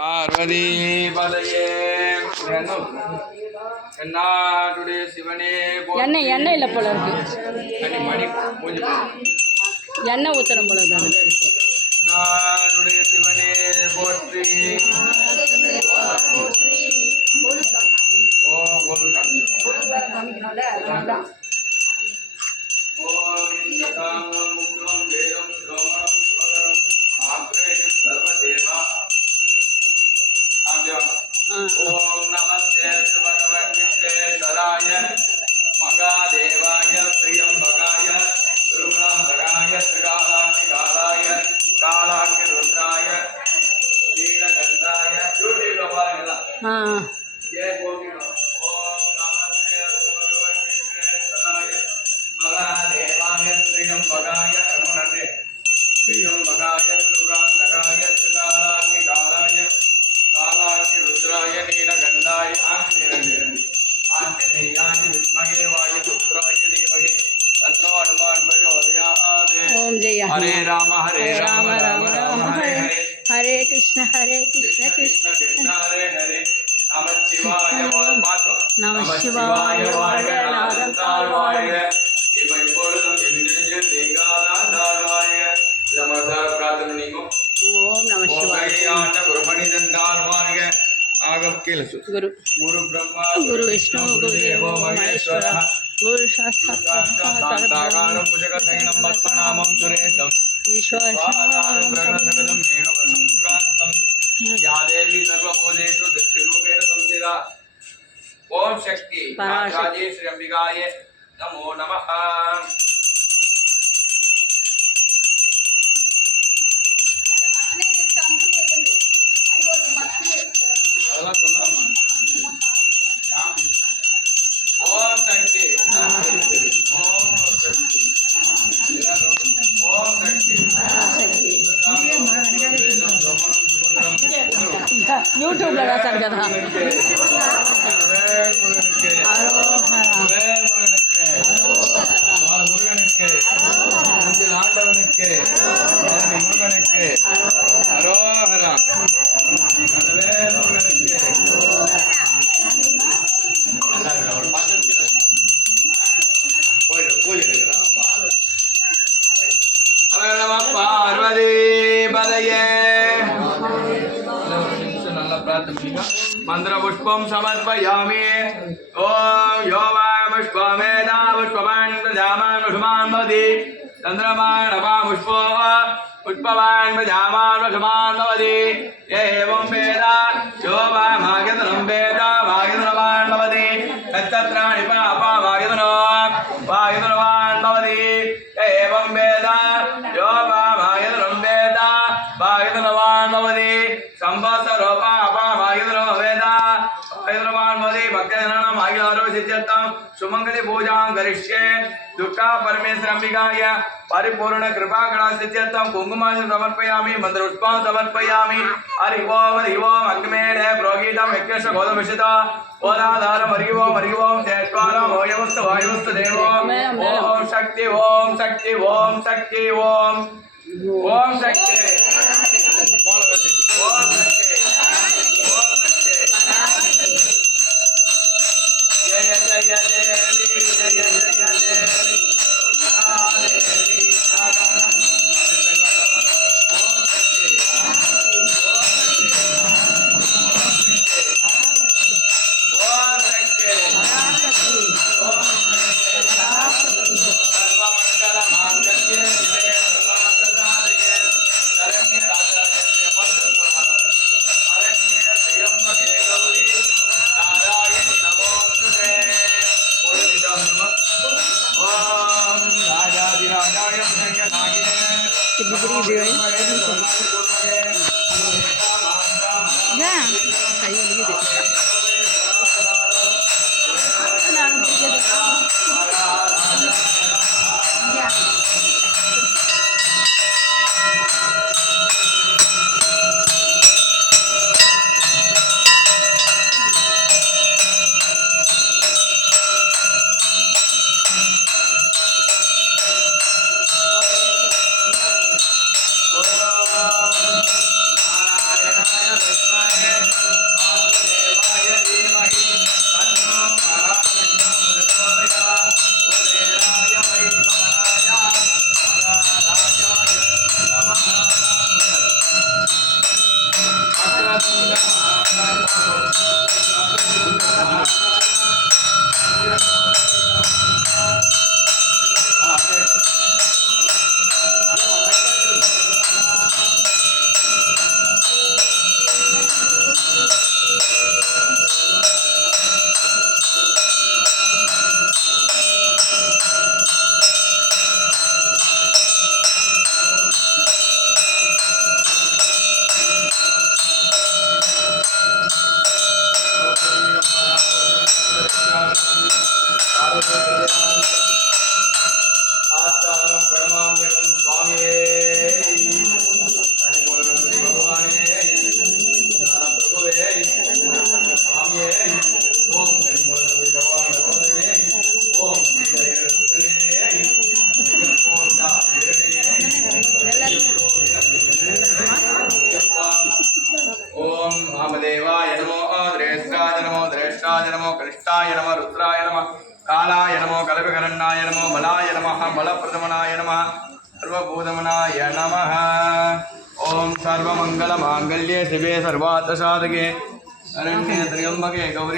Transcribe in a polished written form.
பார்வதி பதையே என்னாடுடைய சிவனே எண்ணெய் இல்லை போல இருக்கு. மணி பூஜை எண்ணெய் ஊற்றணும் போல தான். நாடுடைய சிவனே போற்றி. ஓம் கோலுக்கா ओम नमस्ते भगवन् विश्वेश्वराय महादेवाय त्र्यंबकाय दुर्गांधकाय त्रिकालाग्निकालाय कालाग्निरुद्राय नीलकंठाय जय गोविंद। ओम नमस्ते भगवन् विश्वेश्वराय महादेवाय त्र्यंबकाय अरुणते त्र्यंबकाय दुर्गांधकाय त्रिकालाग्निकालाय कालाग्नि रुद्राय नीलकंठाय आंजनेयाय विद्महे वायुपुत्राय धीमहि तन्नो हनुमान् प्रचोदयात्। ओम जय हरे राम राम राम हरे हरे कृष्ण कृष्ण कृष्ण हरे हरे नमः शिवाय नमः शिवाय नादताय इमै பொழுதும் என்னெஞ்ச நீங்காதாய் நமதா பிரார்த்தனைக்கும் ओम नमः शिवाय गुरुमणिदंडाल मार्ग आगम केल गुरु गुरु ब्रह्मा गुरु विष्णु गुरुदेव महेश्वर गुरु शास्त्राकारं भुजगशयनं पद्मनाभं सुरेशं विश्वासं मेघवर्णं सुकान्तं या देवी सर्वभूतेषु दक्षरूपेण संस्थिता। ओम शक्ति राजेश्वरी अंबिकाय नमो नमः। ओम शक्ति ओम शक्ति यूट्यूब लगा सकते था। முருகனுக்கு அரோஹரா பார்வதி பதையே நல்ல பிரார்த்தனை मंत्र पुष्पं समर्पयामि। ओम यो वा पुष्पमेधा पुष्पवान् प्रजावान् वसुमान् भवति चन्द्रमान् नभा पुष्पो पुष्पवान् प्रजावान् वसुमान् भवति एवं वेद यो वा भाग्यधनं वेद भाग्यधनवान् भवति तत्तत्राणि पापा भाग्यधनवान् भवति एवं वेद यो वा भाग्यधनं वेद भाग्यधनवान् भवति संवत्सरो पापा भाग्यधनो सुमंगली पूजा करिष्ये दुर्गा परमेश्वर अंबिकाय परिपूर्ण कृपा गणास्थित्यर्थं कुंकुमार्चनं समर्पयामि। मंत्र पुष्पं समर्पयामि। हरि ओम अग्निमेढे प्रोगीतं यज्ञस्य गोदमिषित ओदाधारं हरि ओम चैत्वारं वायुवस्तु देवो ओम शक्ति ओम शक्ति ओम शक्ति ओम ओम शक्ति ओम शक्ति जय जय जय देवी जय जय जय देवी देवी सर्वमंगल मांगल्ये ஆஸ்தானம் பிரணாமியம் சுவாமியே பகவானே பிரபுவே சுவாமியே ஓம் பகவான் பகவானே ஓம் ओम वामदेवाय नमो द्रेष्टाय नमो द्रेष्टाय नमो कलिष्टाय नमो रुद्राय नमः कालाय नमो कलविकरणाय नमो बलाय नमः बलप्रदमनाय नमः सर्वभूतमनाय नमः ओम सर्वमंगलमांगल्ये शिवे सर्वार्थसाधके शरण्ये त्र्यंबके गौरी